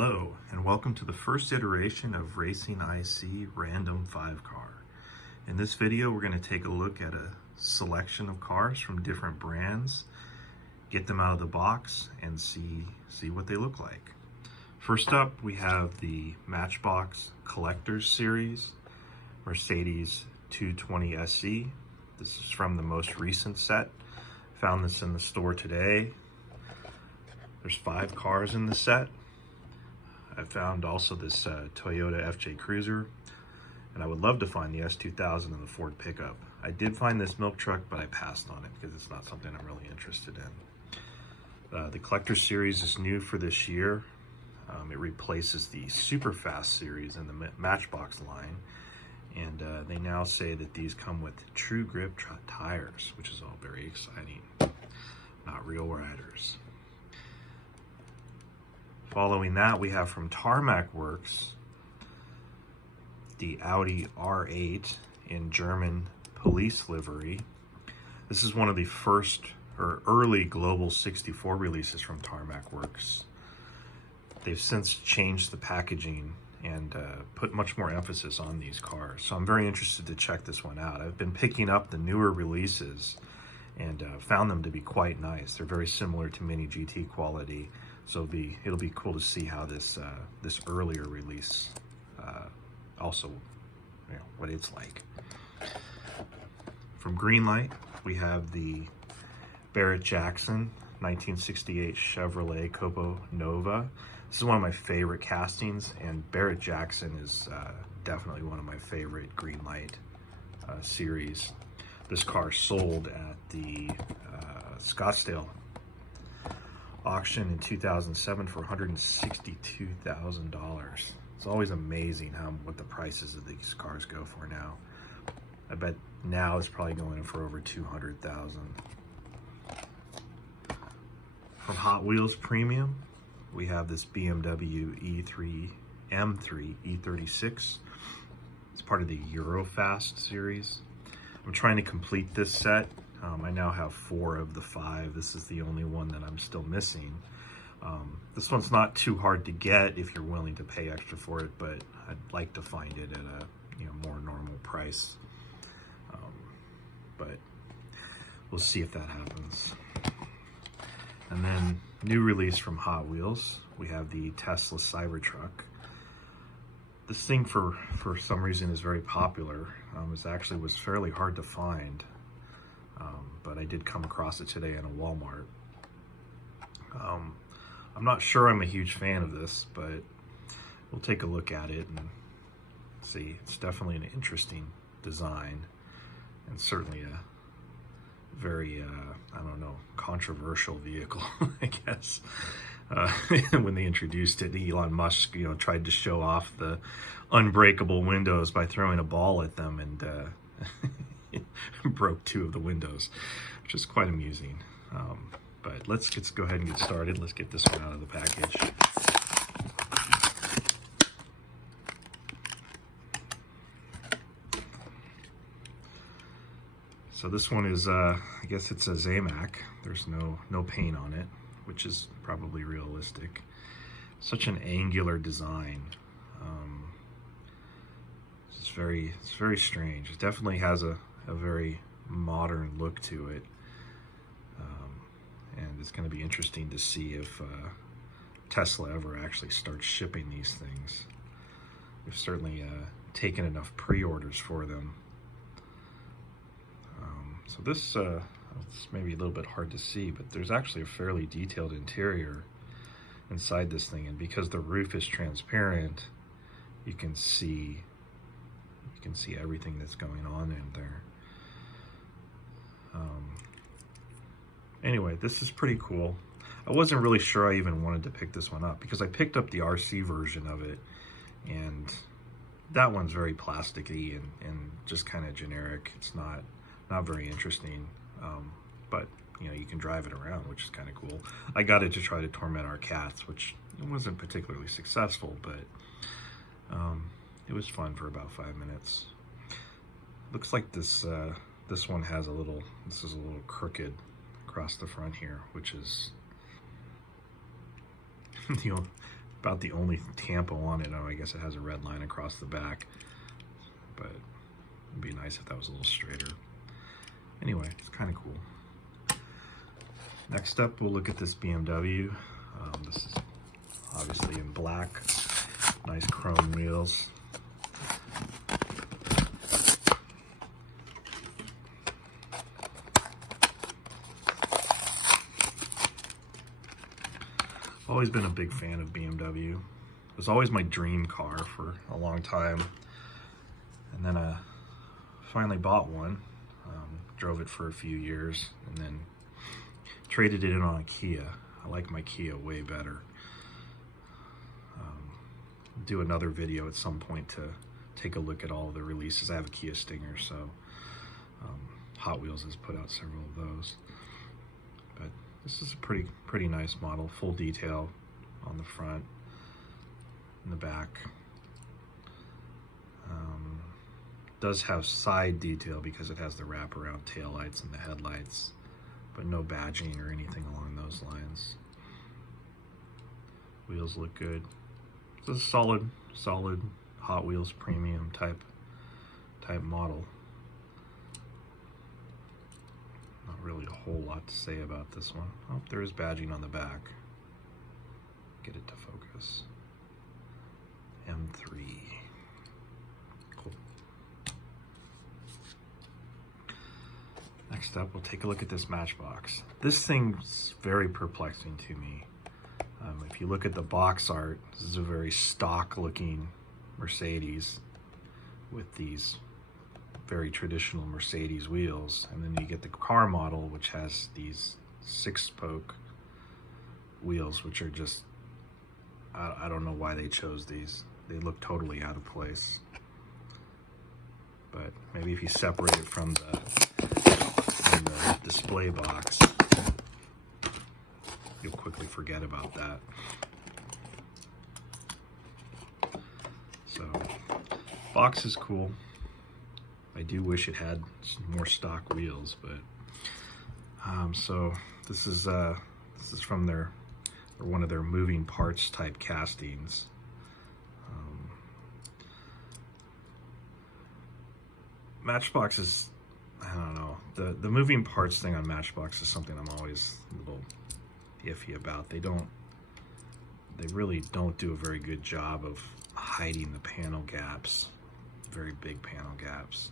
Hello, and welcome to the first iteration of Racing IC Random 5 Car. In this video, we're going to take a look at a selection of cars from different brands, get them out of the box, and see what they look like. First up, we have the Matchbox Collectors Series Mercedes 220 SE. This is from the most recent set. Found this in the store today. There's 5 cars in the set. I found also this Toyota FJ Cruiser, and I would love to find the S2000 and the Ford pickup. I did find this milk truck, but I passed on it because it's not something I'm really interested in. The Collector Series is new for this year. It replaces the Super Fast series in the Matchbox line, and they now say that these come with true grip tires, which is all very exciting. Not real riders. Following that, we have from Tarmac Works the Audi R8 in German police livery. This is one of the first or early Global64 releases from Tarmac Works. They've since changed the packaging and put much more emphasis on these cars. So I'm very interested to check this one out. I've been picking up the newer releases and found them to be quite nice. They're very similar to Mini GT quality. So it'll be cool to see how this earlier release also, what it's like. From Greenlight, we have the Barrett-Jackson 1968 Chevrolet Coppo Nova. This is one of my favorite castings, and Barrett-Jackson is definitely one of my favorite Greenlight series. This car sold at the Scottsdale auction in 2007 for $162,000. It's always amazing what the prices of these cars go for now. I bet now it's probably going for over $200,000. From Hot Wheels Premium, we have this BMW M3 E36. It's part of the Eurofast series. I'm trying to complete this set. I now have 4 of the 5. This is the only one that I'm still missing. This one's not too hard to get if you're willing to pay extra for it, but I'd like to find it at a more normal price. But we'll see if that happens. And then new release from Hot Wheels, we have the Tesla Cybertruck. This thing for some reason is very popular. It actually was fairly hard to find. But I did come across it today in a Walmart. I'm not sure I'm a huge fan of this, but we'll take a look at it and see. It's definitely an interesting design and certainly a very, I don't know, controversial vehicle, I guess. When they introduced it, Elon Musk, tried to show off the unbreakable windows by throwing a ball at them, and broke 2 of the windows, which is quite amusing. But let's go ahead and get started. Let's get this one out of the package. So this one is, I guess it's a Zamac. There's no paint on it, which is probably realistic. Such an angular design. It's very strange. It definitely has a very modern look to it, and it's going to be interesting to see if Tesla ever actually starts shipping these things. We've certainly taken enough pre-orders for them. So this it's maybe a little bit hard to see, but there's actually a fairly detailed interior inside this thing, and because the roof is transparent, you can see everything that's going on in there. Anyway, this is pretty cool. I wasn't really sure I even wanted to pick this one up because I picked up the RC version of it, and that one's very plasticky and just kind of generic. It's not very interesting, but you can drive it around, which is kind of cool. I got it to try to torment our cats, which wasn't particularly successful, but it was fun for about 5 minutes. Looks like this one has this is a little crooked across the front here, which is about the only tampo on it. Oh, I guess it has a red line across the back, but it'd be nice if that was a little straighter. Anyway, it's kind of cool. Next up, we'll look at this BMW. This is obviously in black, nice chrome wheels. Always been a big fan of BMW. It was always my dream car for a long time. And then I finally bought one, drove it for a few years, and then traded it in on a Kia. I like my Kia way better. Do another video at some point to take a look at all of the releases. I have a Kia Stinger, so Hot Wheels has put out several of those. But this is a pretty nice model, full detail on the front and the back. Does have side detail because it has the wraparound taillights and the headlights, but no badging or anything along those lines. Wheels look good. It's a solid Hot Wheels premium type model. Not really a whole lot to say about this one. Oh, there is badging on the back. Get it to focus. M3. Cool. Next up, we'll take a look at this Matchbox. This thing's very perplexing to me. If you look at the box art, this is a very stock looking Mercedes with these very traditional Mercedes wheels, and then you get the car model, which has these 6-spoke wheels, which are just, I don't know why they chose these. They look totally out of place. But maybe if you separate it from the display box, you'll quickly forget about that. So, box is cool. I do wish it had some more stock wheels, but so this is from one of their moving parts type castings. Matchbox is, I don't know, the moving parts thing on Matchbox is something I'm always a little iffy about. They really don't do a very good job of hiding the panel gaps, very big panel gaps.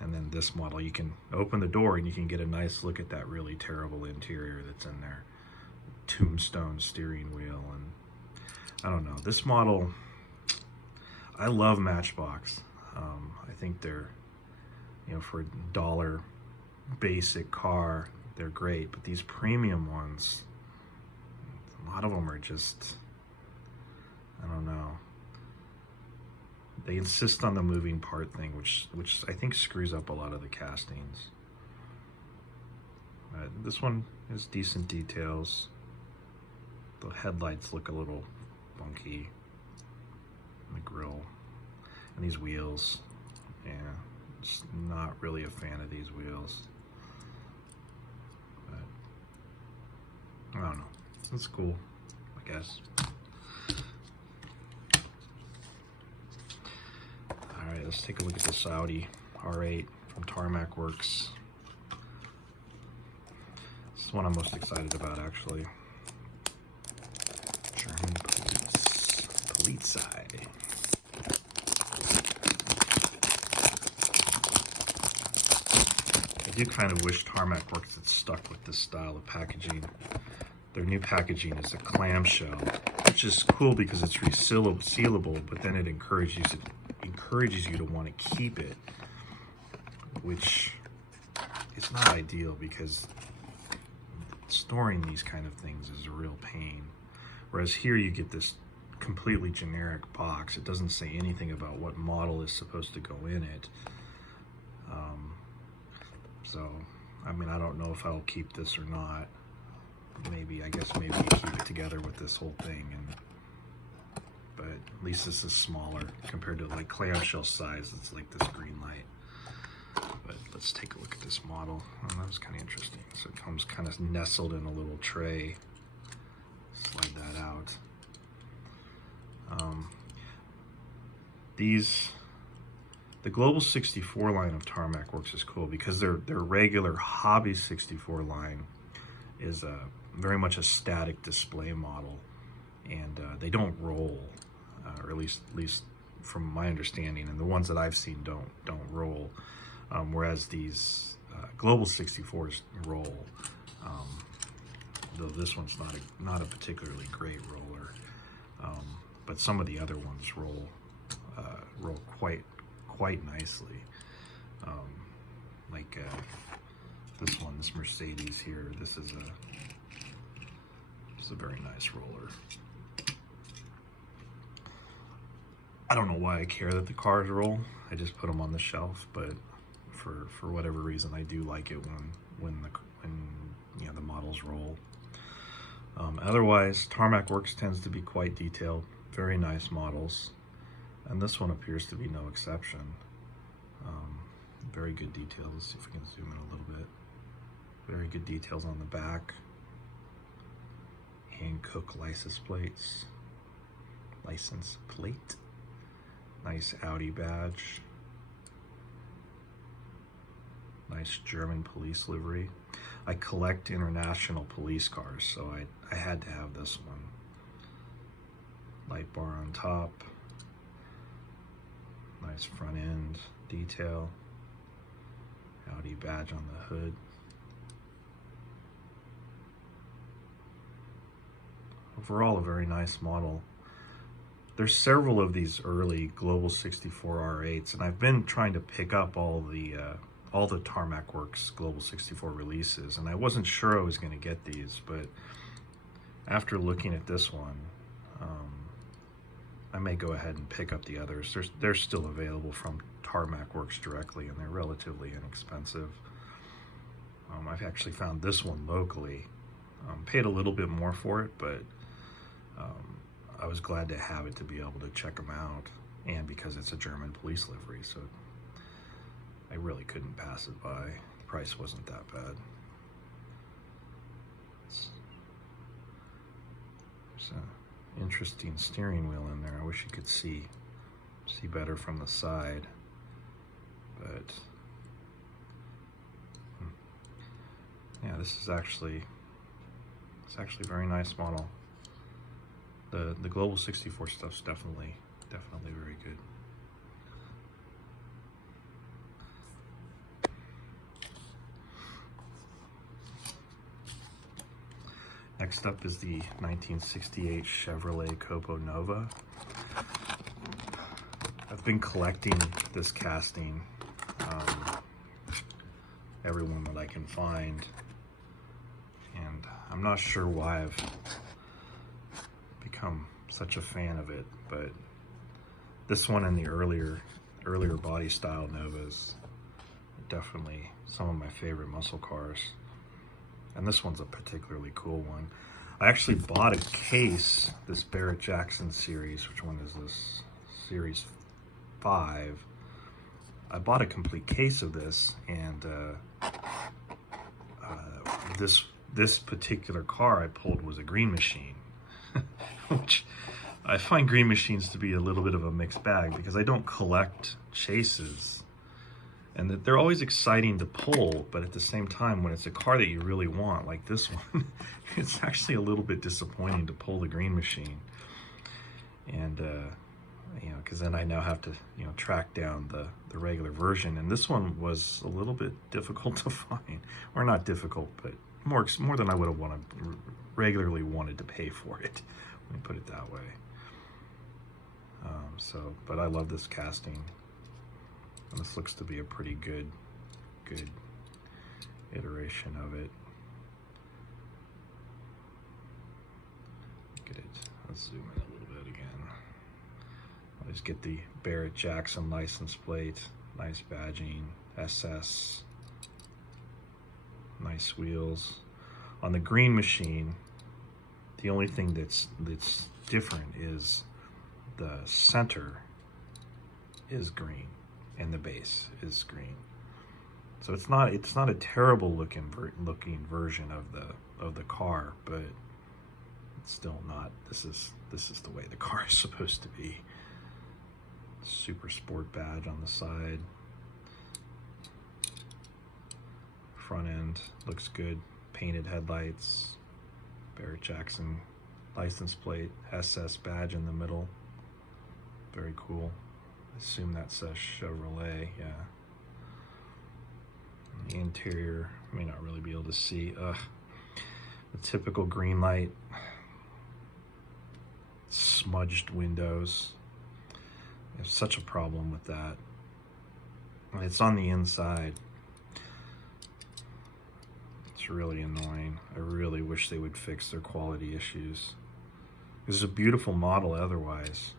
And then this model, you can open the door and you can get a nice look at that really terrible interior that's in there. Tombstone steering wheel, and I don't know. This model, I love Matchbox. I think they're, for a $1 basic car, they're great, but these premium ones, a lot of them are just, I don't know. They insist on the moving part thing, which I think screws up a lot of the castings. This one has decent details. The headlights look a little funky. And the grille. And these wheels. Yeah, just not really a fan of these wheels. But I don't know. It's cool, I guess. Alright, let's take a look at this Audi R8 from Tarmac Works. This is one I'm most excited about, actually. German Polizei. I do kind of wish Tarmac Works had stuck with this style of packaging. Their new packaging is a clamshell, which is cool because it's resealable, but then it encourages you to want to keep it, which is not ideal because storing these kind of things is a real pain. Whereas here you get this completely generic box. It doesn't say anything about what model is supposed to go in it. So, I mean, I don't know if I'll keep this or not. I guess maybe you keep it together with this whole thing, but at least this is smaller compared to like clamshell size. It's like this Greenlight. But let's take a look at this model. Oh, that was kind of interesting. So it comes kind of nestled in a little tray. Slide that out. The Global64 line of Tarmac Works is cool because their regular Hobby 64 line is very much a static display model, and they don't roll, or at least from my understanding, and the ones that I've seen don't roll, whereas these Global64s roll. Though this one's not a particularly great roller, but some of the other ones roll quite nicely. Like this one, this Mercedes here. This is a very nice roller. I don't know why I care that the cars roll. I just put them on the shelf, but for whatever reason, I do like it when you know, the models roll. Otherwise, Tarmac Works tends to be quite detailed, very nice models, and this one appears to be no exception. Very good details. Let's see if we can zoom in a little bit. Very good details on the back. Hankook license plates. License plate. Nice Audi badge. Nice German police livery. I collect international police cars, so I had to have this one. Light bar on top. Nice front end detail. Audi badge on the hood. Overall, a very nice model. There's several of these early Global64 R8s, and I've been trying to pick up all the Tarmac Works Global64 releases, and I wasn't sure I was going to get these, but after looking at this one, I may go ahead and pick up the others. They're still available from Tarmac Works directly, and they're relatively inexpensive. I've actually found this one locally. Paid a little bit more for it, but I was glad to have it to be able to check them out, and because it's a German police livery, so I really couldn't pass it by. The price wasn't that bad. There's an interesting steering wheel in there. I wish you could see better from the side, but yeah, it's actually a very nice model. The Global64 stuff's definitely very good. Next up is the 1968 Chevrolet Copo Nova. I've been collecting this casting, every one that I can find, and I'm not sure why I've become such a fan of it, but this one and the earlier body style Novas are definitely some of my favorite muscle cars. And this one's a particularly cool one. I actually bought a case, this Barrett-Jackson Series. Which one is this? Series 5. I bought a complete case of this, and this particular car I pulled was a Green Machine, which I find Green Machines to be a little bit of a mixed bag because I don't collect chases. And that they're always exciting to pull, but at the same time, when it's a car that you really want, like this one, it's actually a little bit disappointing to pull the Green Machine. And, you know, because then I now have to, you know, track down the regular version. And this one was a little bit difficult to find. Or not difficult, but more than I would have regularly wanted to pay for it. Let me put it that way. But I love this casting. And this looks to be a pretty good iteration of it. Look at it. Let's zoom in a little bit again. I'll just get the Barrett-Jackson license plate. Nice badging. SS. Nice wheels. On the Green Machine, the only thing that's different is the center is green and the base is green. So it's not a terrible looking version of the car, but it's still not. This is the way the car is supposed to be. Super Sport badge on the side. Front end looks good. Painted headlights. Barrett-Jackson license plate. SS badge in the middle. Very cool. I assume that says Chevrolet, yeah. The interior, may not really be able to see. The typical Greenlight. Smudged windows. I have such a problem with that. And it's on the inside. It's really annoying. I really wish they would fix their quality issues. This is a beautiful model otherwise.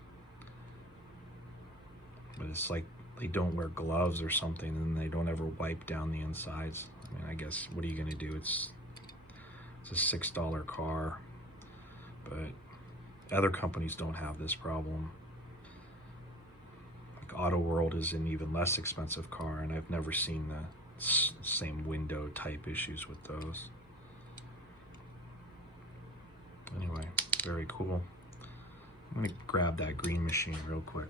But it's like they don't wear gloves or something and they don't ever wipe down the insides. I mean, I guess, what are you gonna do? It's a $6 car, but other companies don't have this problem. Like Auto World is an even less expensive car, and I've never seen the same window type issues with those. Anyway, very cool. I'm gonna grab that green machine real quick.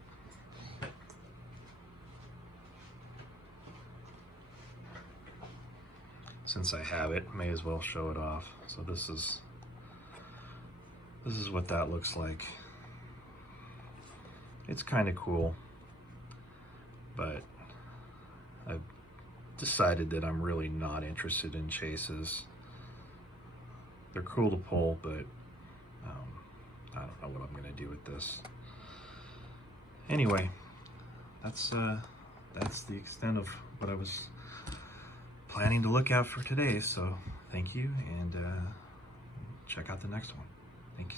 Since I have it, may as well show it off. So this is what that looks like. It's kind of cool, but I've decided that I'm really not interested in chases. They're cool to pull, but I don't know what I'm gonna do with this. Anyway, that's the extent of what I was planning to look at for today. So thank you, and check out the next one. Thanks.